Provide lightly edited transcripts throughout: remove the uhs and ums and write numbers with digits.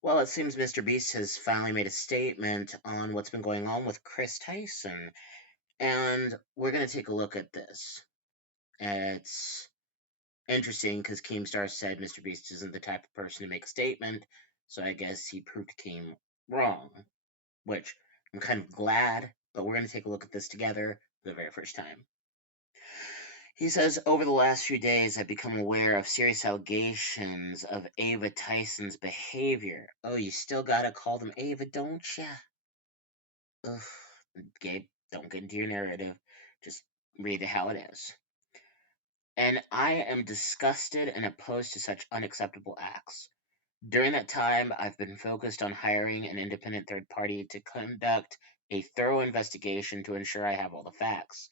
Well, it seems Mr. Beast has finally made a statement on what's been going on with Kris Tyson, and we're going to take a look at this. It's interesting because Keemstar said Mr. Beast isn't the type of person to make a statement, so I guess he proved Keem wrong, which I'm kind of glad, but we're going to take a look at this together for the very first time. He says, over the last few days, I've become aware of serious allegations of Ava Tyson's behavior. Oh, you still gotta call them Ava, don't ya? Ugh, Gabe, don't get into your narrative. Just read it how it is. And I am disgusted and opposed to such unacceptable acts. During that time, I've been focused on hiring an independent third party to conduct a thorough investigation to ensure I have all the facts.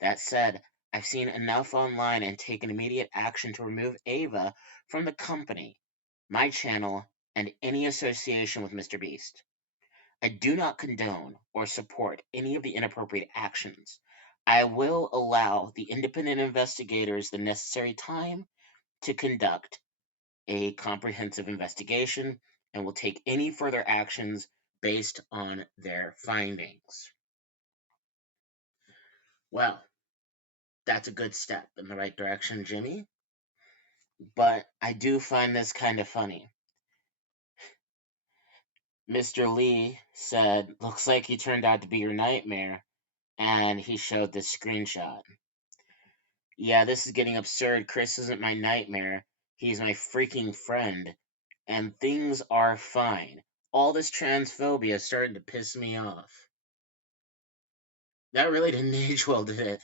That said, I've seen enough online and taken immediate action to remove Ava from the company, my channel, and any association with Mr. Beast. I do not condone or support any of the inappropriate actions. I will allow the independent investigators the necessary time to conduct a comprehensive investigation and will take any further actions based on their findings. Well, that's a good step in the right direction, Jimmy, but I do find this kind of funny. Mr. Lee said, looks like he turned out to be your nightmare, and he showed this screenshot. Yeah, this is getting absurd. Kris isn't my nightmare. He's my freaking friend. And things are fine. All this transphobia is starting to piss me off. That really didn't age well, did it?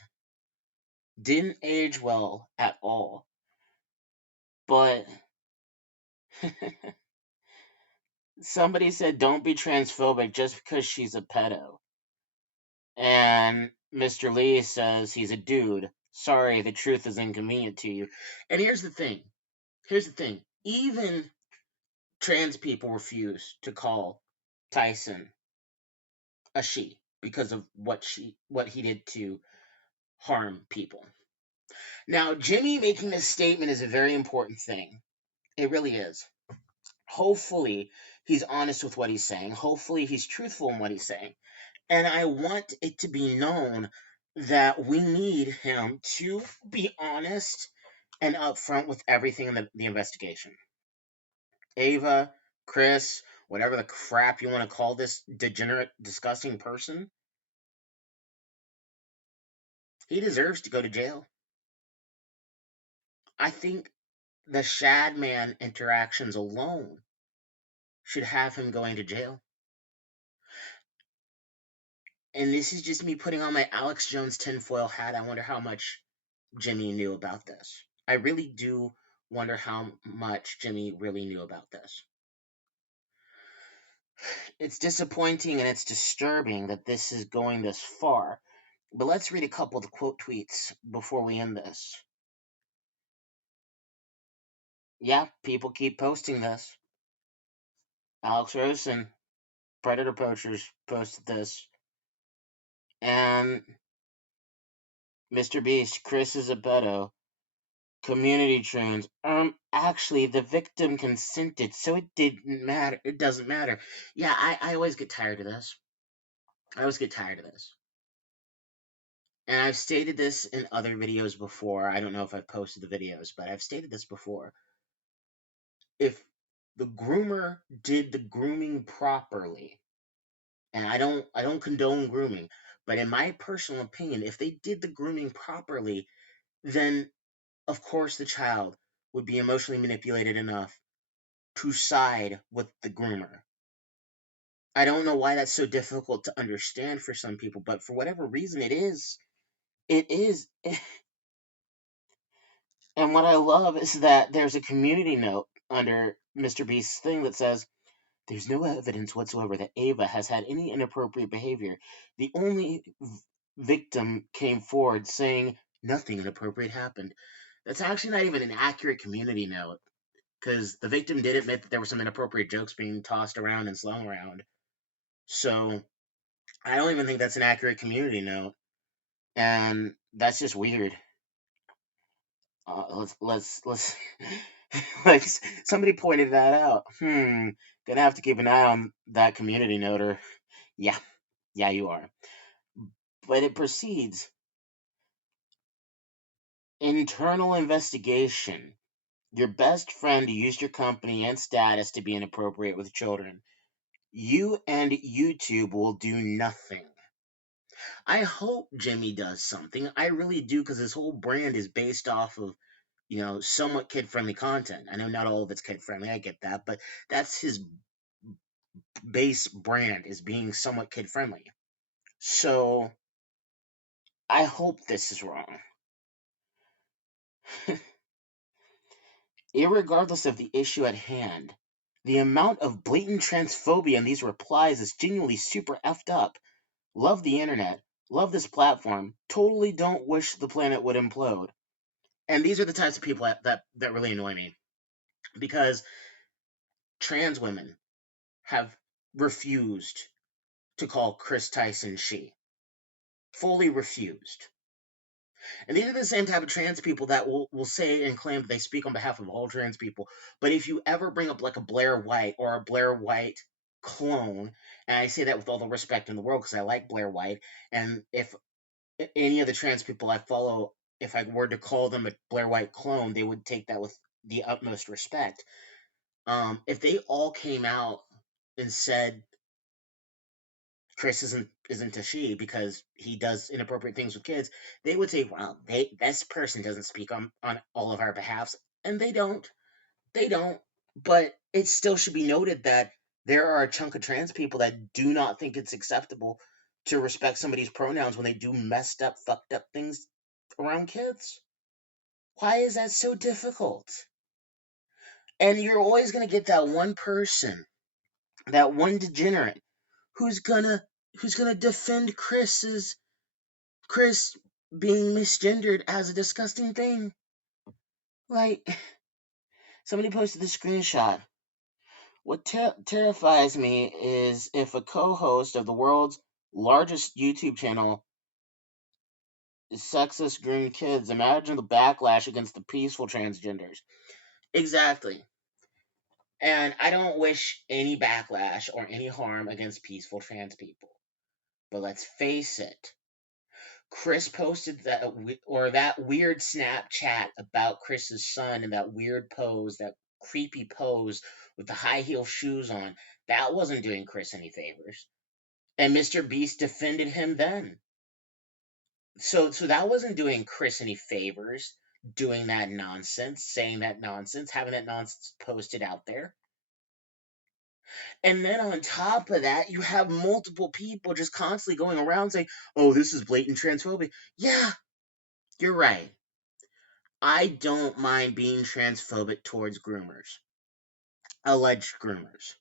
Didn't age well at all. But somebody said don't be transphobic just because she's a pedo. And Mr. Lee says he's a dude. Sorry, the truth is inconvenient to you. And here's the thing. Even trans people refuse to call Tyson a she because of what he did to harm people. Now, Jimmy making this statement is a very important thing. It really is. Hopefully, he's honest with what he's saying. Hopefully, he's truthful in what he's saying. And I want it to be known that we need him to be honest and upfront with everything in the investigation. Ava, Kris, whatever the crap you want to call this degenerate, disgusting person, he deserves to go to jail. I think the Shad Man interactions alone should have him going to jail. And this is just me putting on my Alex Jones tinfoil hat. I wonder how much Jimmy knew about this. I really do wonder how much Jimmy really knew about this. It's disappointing and it's disturbing that this is going this far. But let's read a couple of the quote tweets before we end this. Yeah, people keep posting this. Alex Rosen, Predator Poachers, posted this. And Mr. Beast, Kris is a pedo. Community trends. Actually, the victim consented, so it didn't matter. It doesn't matter. Yeah, I always get tired of this. I always get tired of this. And I've stated this in other videos before. I don't know if I've posted the videos, but I've stated this before. If the groomer did the grooming properly, and I don't condone grooming, but in my personal opinion, if they did the grooming properly, then of course the child would be emotionally manipulated enough to side with the groomer. I don't know why that's so difficult to understand for some people, but for whatever reason it is. It is. And what I love is that there's a community note under Mr. Beast's thing that says, there's no evidence whatsoever that Ava has had any inappropriate behavior. The only victim came forward saying nothing inappropriate happened. That's actually not even an accurate community note, because the victim did admit that there were some inappropriate jokes being tossed around and slung around. So I don't even think that's an accurate community note, and that's just weird. Let's Like somebody pointed that out. Gonna have to keep an eye on that community noter. Yeah, yeah, you are. But it proceeds. Internal investigation. Your best friend used your company and status to be inappropriate with children. You and YouTube will do nothing. I hope Jimmy does something. I really do, because his whole brand is based off of, somewhat kid friendly content. I know not all of it's kid friendly, I get that, but that's his base brand, is being somewhat kid friendly. So I hope this is wrong. Irregardless of the issue at hand, the amount of blatant transphobia in these replies is genuinely super effed up. Love the internet. Love this platform. Totally don't wish the planet would implode. And these are the types of people that really annoy me, because trans women have refused to call Kris Tyson she. Fully refused. And these are the same type of trans people that will say and claim that they speak on behalf of all trans people. But if you ever bring up like a Blair White or a Blair White clone, and I say that with all the respect in the world because I like Blair White, and if any of the trans people I follow, if I were to call them a Blair White clone, they would take that with the utmost respect. If they all came out and said Kris isn't a she because he does inappropriate things with kids, they would say, "Well, this person doesn't speak on all of our behalfs," and they don't. They don't. But it still should be noted that there are a chunk of trans people that do not think it's acceptable to respect somebody's pronouns when they do messed up, fucked up things around kids. Why is that so difficult? And you're always gonna get that one person, that one degenerate, who's gonna who's gonna defend Kris being misgendered as a disgusting thing. Like, somebody posted the screenshot. What terrifies me is if a co-host of the world's largest YouTube channel is sexist groomed kids. Imagine the backlash against the peaceful transgenders. Exactly. And I don't wish any backlash or any harm against peaceful trans people. But let's face it, Kris posted that weird Snapchat about Kris's son, and that weird pose, that creepy pose with the high heel shoes on. That wasn't doing Kris any favors. And Mr. Beast defended him then. So that wasn't doing Kris any favors, doing that nonsense, saying that nonsense, having that nonsense posted out there. And then on top of that, you have multiple people just constantly going around saying, "Oh, this is blatant transphobia." Yeah, you're right. I don't mind being transphobic towards groomers, alleged groomers.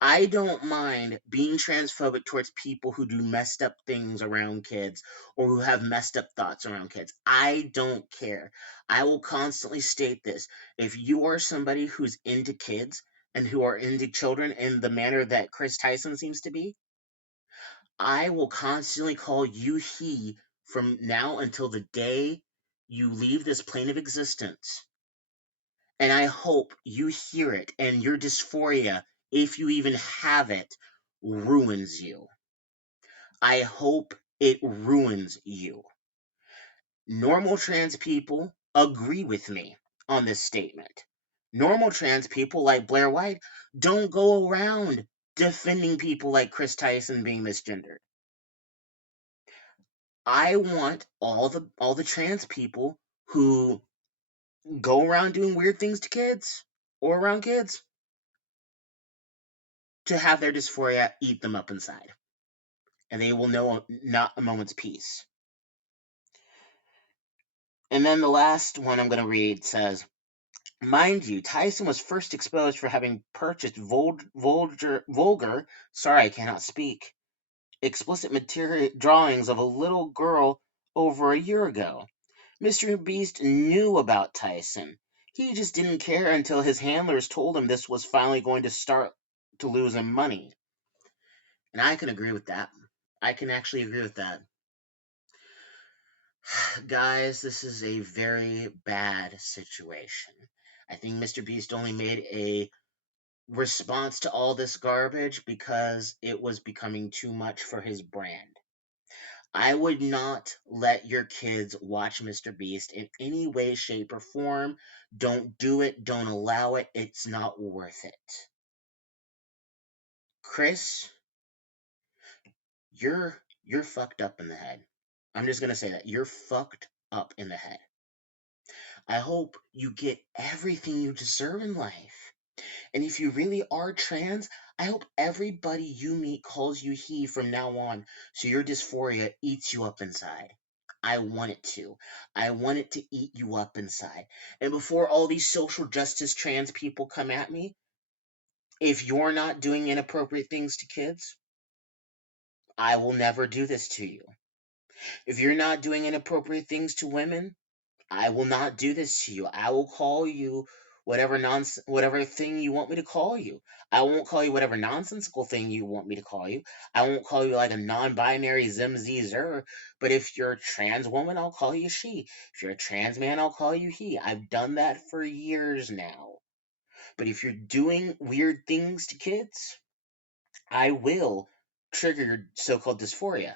I don't mind being transphobic towards people who do messed up things around kids or who have messed up thoughts around kids. I don't care. I will constantly state this. If you are somebody who's into kids and who are into children in the manner that Kris Tyson seems to be, I will constantly call you he from now until the day you leave this plane of existence. And I hope you hear it and your dysphoria, if you even have it, ruins you. I hope it ruins you. Normal trans people agree with me on this statement. Normal trans people like Blair White don't go around defending people like Kris Tyson being misgendered. I want all the trans people who go around doing weird things to kids or around kids to have their dysphoria eat them up inside, and they will know not a moment's peace. And then the last one I'm going to read says, mind you, Tyson was first exposed for having purchased vulgar, sorry, I cannot speak, explicit material drawings of a little girl over a year ago. Mr. Beast knew about Tyson. He just didn't care until his handlers told him this was finally going to start to lose him money. And I can agree with that. I can actually agree with that. Guys, this is a very bad situation. I think Mr. Beast only made a response to all this garbage because it was becoming too much for his brand. I would not let your kids watch Mr. Beast in any way, shape, or form. Don't do it. Don't allow it. It's not worth it. Kris, you're fucked up in the head. I'm just gonna say that. You're fucked up in the head. I hope you get everything you deserve in life. And if you really are trans, I hope everybody you meet calls you he from now on so your dysphoria eats you up inside. I want it to. I want it to eat you up inside. And before all these social justice trans people come at me, if you're not doing inappropriate things to kids, I will never do this to you. If you're not doing inappropriate things to women, I will not do this to you. I will call you whatever thing you want me to call you. I won't call you whatever nonsensical thing you want me to call you. I won't call you like a non-binary zimzer. But if you're a trans woman, I'll call you she. If you're a trans man, I'll call you he. I've done that for years now. But if you're doing weird things to kids, I will trigger your so-called dysphoria.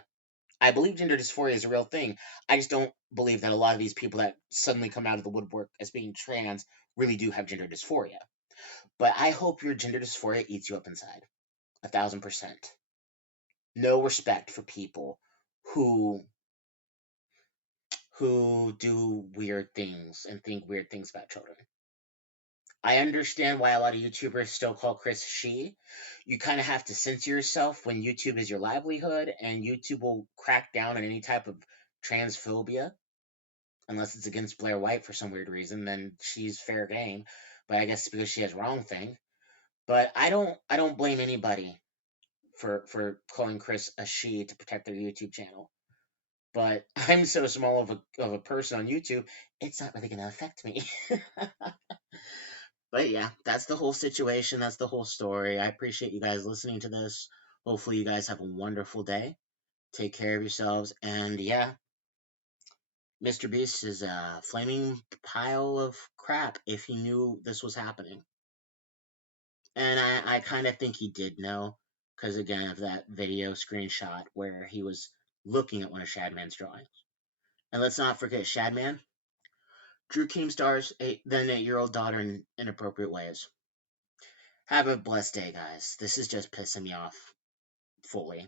I believe gender dysphoria is a real thing. I just don't believe that a lot of these people that suddenly come out of the woodwork as being trans really do have gender dysphoria. But I hope your gender dysphoria eats you up inside. 1,000%. No respect for people who do weird things and think weird things about children. I understand why a lot of YouTubers still call Kris she. You kind of have to censor yourself when YouTube is your livelihood, and YouTube will crack down on any type of transphobia unless it's against Blair White for some weird reason, then she's fair game. But I guess because she has wrong thing. But I don't blame anybody for calling Kris a she to protect their YouTube channel. But I'm so small of a person on YouTube, it's not really gonna affect me. But yeah, that's the whole situation. That's the whole story. I appreciate you guys listening to this. Hopefully, you guys have a wonderful day. Take care of yourselves. And yeah, Mr. Beast is a flaming pile of crap if he knew this was happening. And I kind of think he did know, because again, of that video screenshot where he was looking at one of Shadman's drawings. And let's not forget, Shadman drew Keemstar's then 8-year-old daughter in inappropriate ways. Have a blessed day, guys. This is just pissing me off fully.